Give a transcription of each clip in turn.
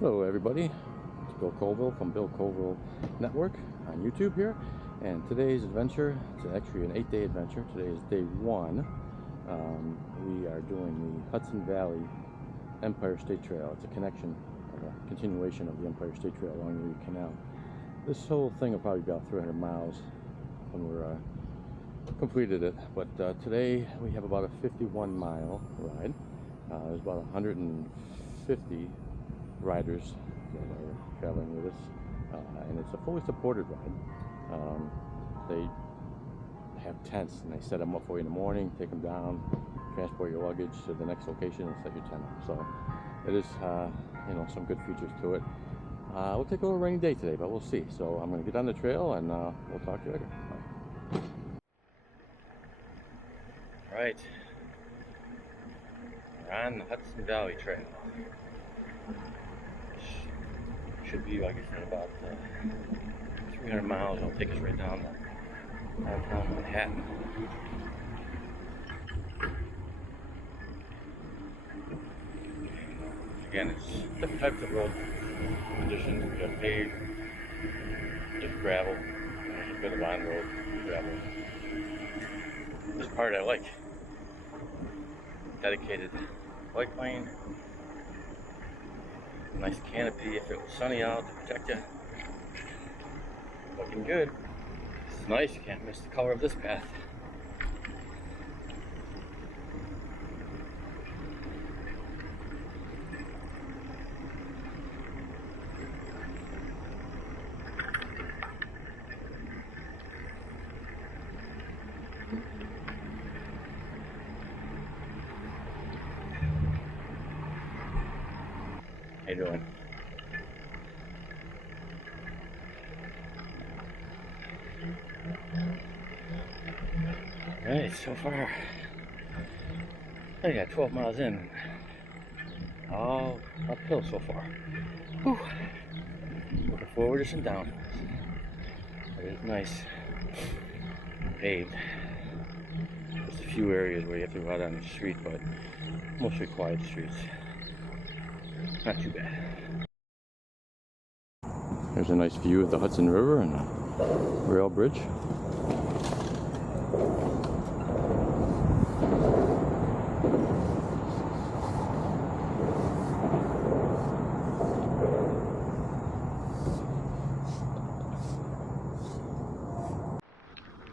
Hello everybody, it's Bill Colville from Bill Colville Network on YouTube here, and today's adventure, it's actually an 8-day adventure. Today is day 1. We are doing the Hudson Valley Empire State Trail. It's a continuation of the Empire State Trail along the Erie Canal. This whole thing will probably be about 300 miles when we're completed it, but today we have about a 51-mile ride. There's about 150 riders that are traveling with us, and it's a fully supported ride. They have tents and they set them up for you in the morning, take them down, transport your luggage to the next location and set your tent up. So it is some good features to it. We'll take a little rainy day today, but we'll see. So I'm going to get on the trail and we'll talk to you later. Bye. All right, we're on the Hudson Valley Trail. Should be, like I said, about 300 miles. It'll take us right down to downtown Manhattan. Again, it's different types of road conditions. We have paved, just gravel, there's a bit of on-road gravel. This part I like. Dedicated bike lane. Nice canopy if it was sunny out to protect you. Looking good. It's nice, you can't miss the color of this path. How you doing? Alright, so far I got 12 miles in. All uphill so far. Whew. Looking forward to some downhills. It is nice. Paved. There's a few areas where you have to go out on the street, but mostly quiet streets. Not too bad. There's a nice view of the Hudson River and the rail bridge.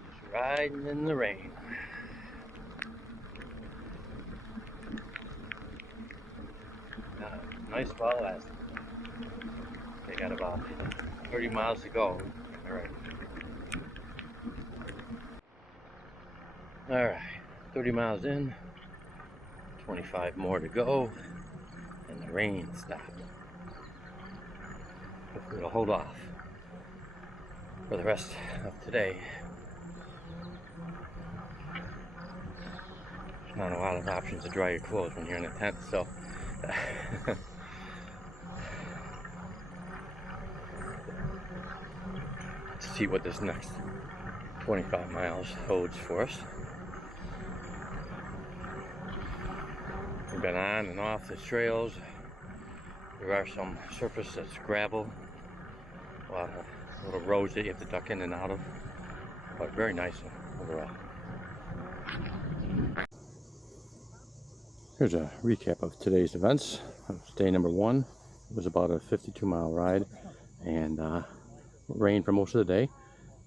Just riding in the rain. Nice fall last. They got about 30 miles to go. Alright, 30 miles in, 25 more to go, and the rain stopped. Hopefully it'll hold off for the rest of today. There's not a lot of options to dry your clothes when you're in a tent, so let's see what this next 25 miles holds for us. We've been on and off the trails. There are some surface that's gravel, a lot of little roads that you have to duck in and out of, but very nice overall. Here's a recap of today's events. Day number 1 was about a 52-mile ride, and rain for most of the day,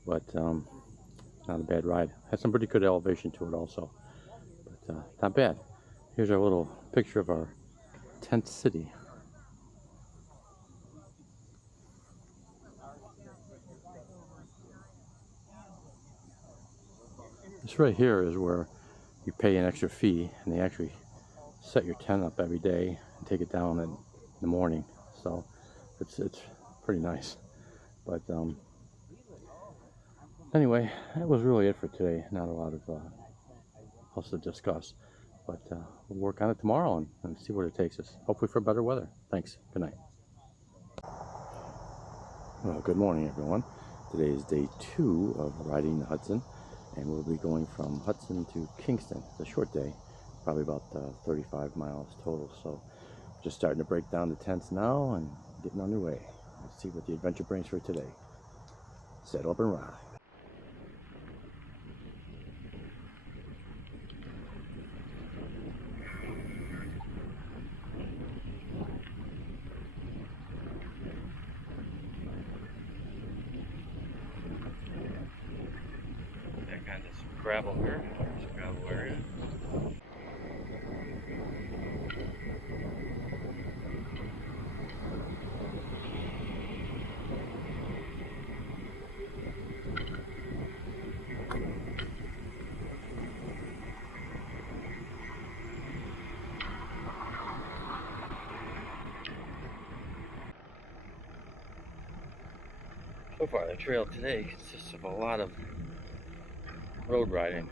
but not a bad ride. Had some pretty good elevation to it also, but not bad. Here's our little picture of our tent city. This right here is where you pay an extra fee, and they actually set your tent up every day and take it down in the morning. So it's pretty nice. But anyway, that was really it for today. Not a lot of else to discuss, but we'll work on it tomorrow and see where it takes us. Hopefully for better weather. Thanks. Good night. Well, good morning, everyone. Today is day 2 of riding the Hudson, and we'll be going from Hudson to Kingston. It's a short day, probably about 35 miles total. So just starting to break down the tents now and getting underway. Let's see what the adventure brings for today. Settle up and ride. Back on this gravel here. This gravel area. So far, the trail today consists of a lot of road riding.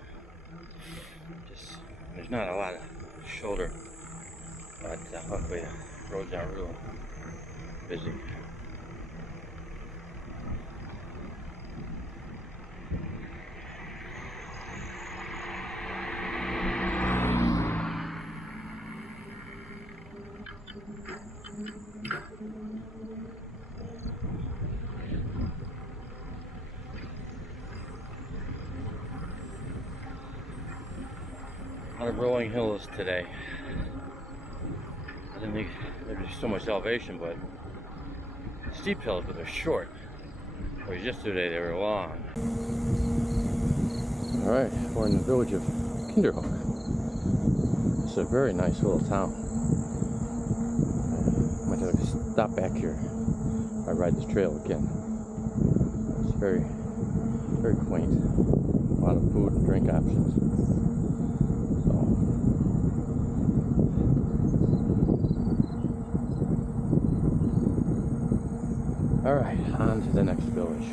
There's not a lot of shoulder, but luckily the roads aren't real busy. A lot of rolling hills today. I didn't think there'd be so much elevation, but steep hills, but they're short. Whereas yesterday they were long. Alright, we're in the village of Kinderhook. It's a very nice little town. I might have to stop back here if I ride this trail again. It's very, very quaint. A lot of food and drink options. Alright, on to the next village.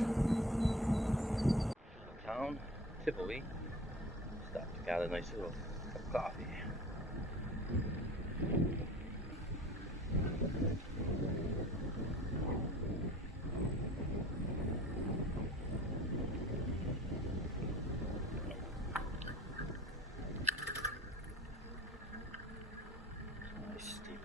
Town, Tivoli. Stopped, got a nice little cup of coffee. Nice steep.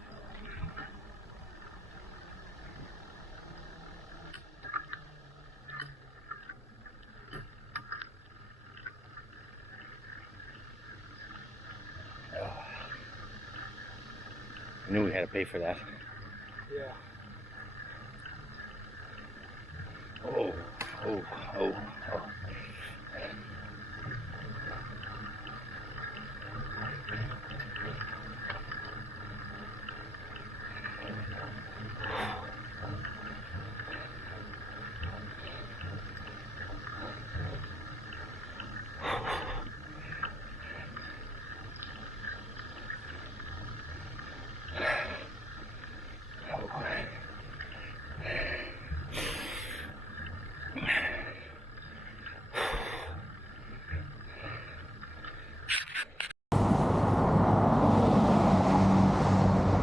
I knew we had to pay for that. Yeah. Oh, oh, oh, oh.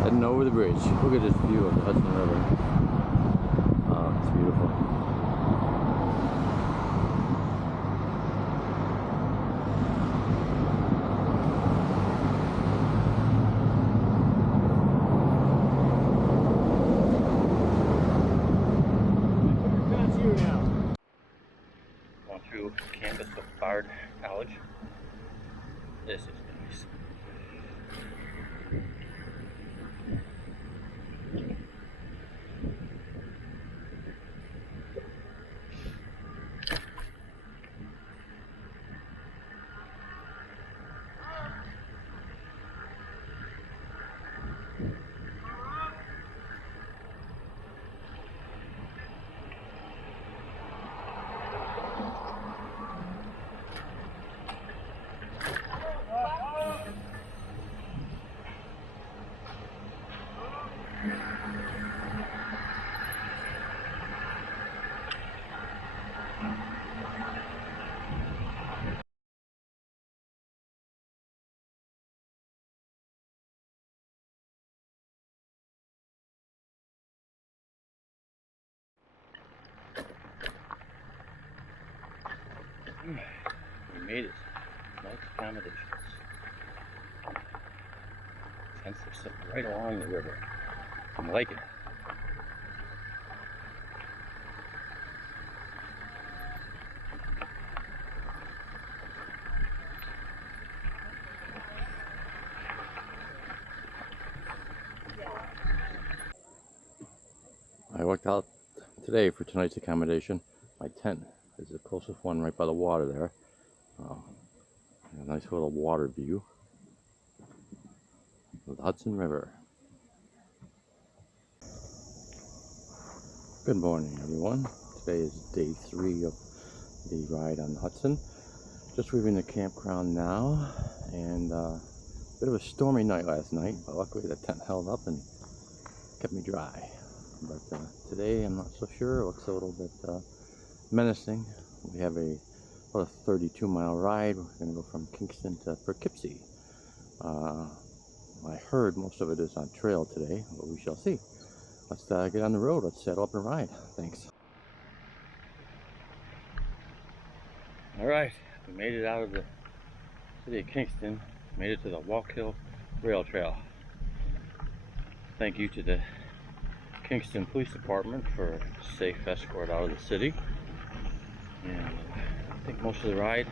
Heading over the bridge. Look at this view of the Hudson River. Oh, it's beautiful. That's you now. Going through campus of Bard College. This is nice. We made it. Nice accommodations. Tents are sitting right along the river. I'm liking it. worked out today for tonight's accommodation. My tent is the closest one right by the water there. A nice little water view of the Hudson River. Good morning, everyone. Today is day 3 of the ride on the Hudson. Just leaving the campground now, and a bit of a stormy night last night, but luckily the tent held up and kept me dry. But today I'm not so sure. It looks a little bit menacing. We have about a 32-mile ride. We're going to go from Kingston to Poughkeepsie. I heard most of it is on trail today, but we shall see. Let's get on the road. Let's saddle up and ride. Thanks. All right, we made it out of the city of Kingston. Made it to the Walk Hill Rail Trail. Thank you to the Kingston Police Department for a safe escort out of the city. And I think most of the ride,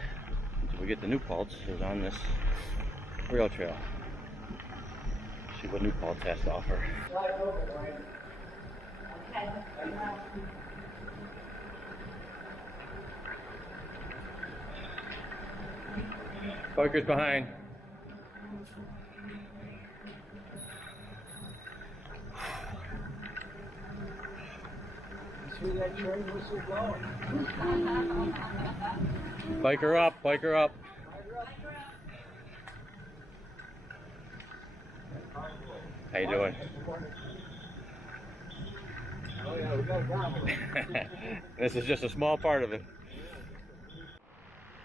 until we get to New Paltz, is on this rail trail. See what New Paltz has to offer. Bikers behind. See that train whistle going? Biker up, biker up. How you doing? Oh yeah, we got down. This is just a small part of it.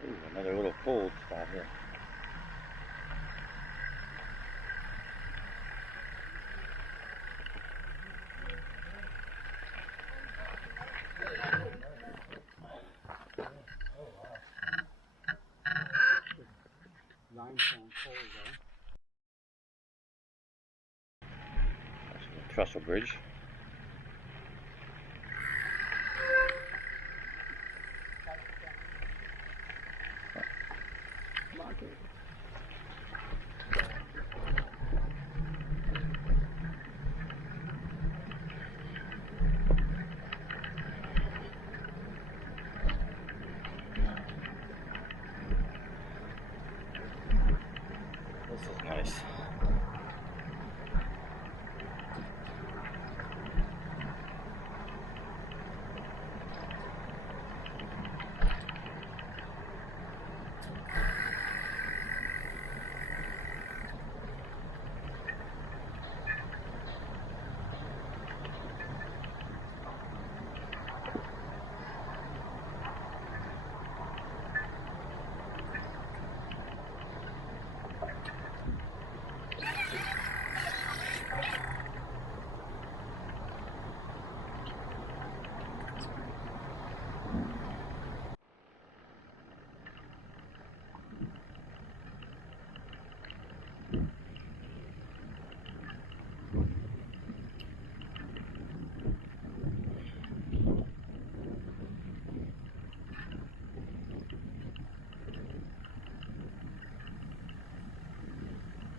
Ooh, another little cold spot here. Limestone cold though. That's the trestle bridge. This is nice.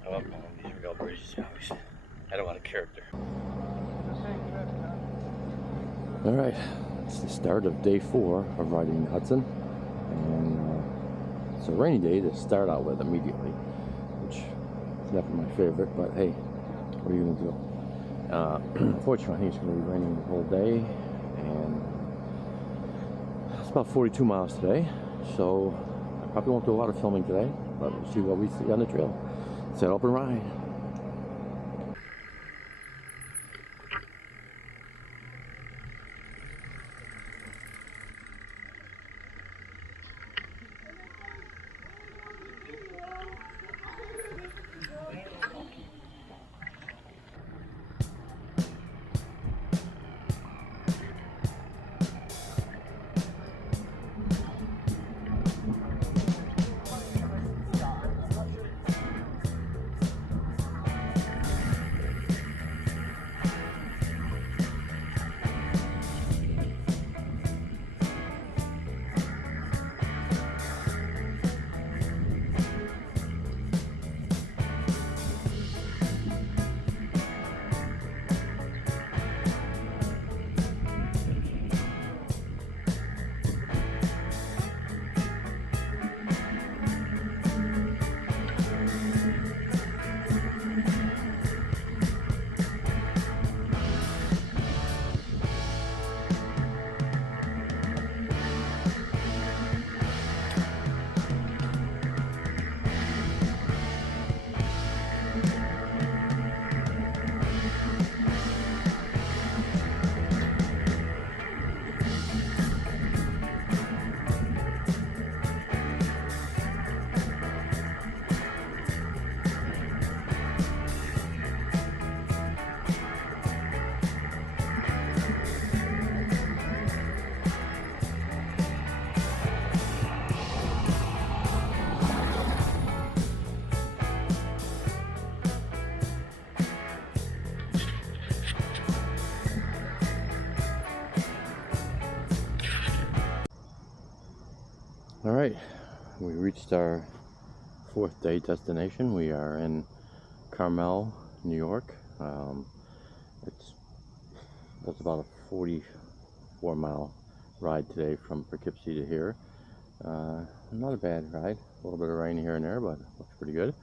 I love going on these rail bridges. I don't want a character. Alright, it's the start of day 4 of riding the Hudson. And it's a rainy day to start out with immediately, which is never my favorite, but hey, what are you going to do? Unfortunately, I think it's going to be raining the whole day, and it's about 42 miles today, so I probably won't do a lot of filming today, but we'll see what we see on the trail. Set up and ride. All right, we reached our fourth day destination. We are in Carmel, New York. It's that's about a 44-mile ride today from Poughkeepsie to here. Not a bad ride. A little bit of rain here and there, but looks pretty good.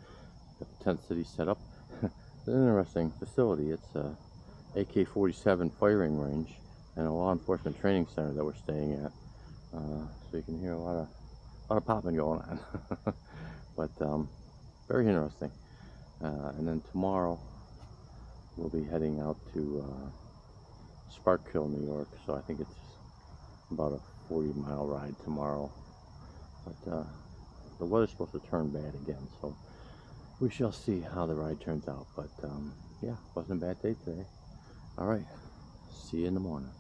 Got the tent city set up. It's an interesting facility. It's a AK-47 firing range and a law enforcement training center that we're staying at. So you can hear a lot of popping going on. But very interesting. And then tomorrow we'll be heading out to Sparkill, New York. So I think it's about a 40-mile ride tomorrow. But the weather's supposed to turn bad again, so we shall see how the ride turns out. But yeah, wasn't a bad day today. All right, see you in the morning.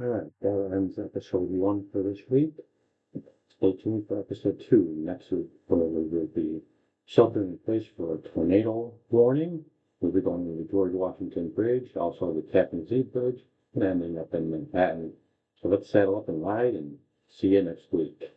All right, that ends episode 1 for this week. Stay tuned for episode 2 next week, where we will be sheltering in place for a tornado warning. We'll be going to the George Washington Bridge, also the Tappan Zee Bridge, and ending up in Manhattan. So let's saddle up and ride and see you next week.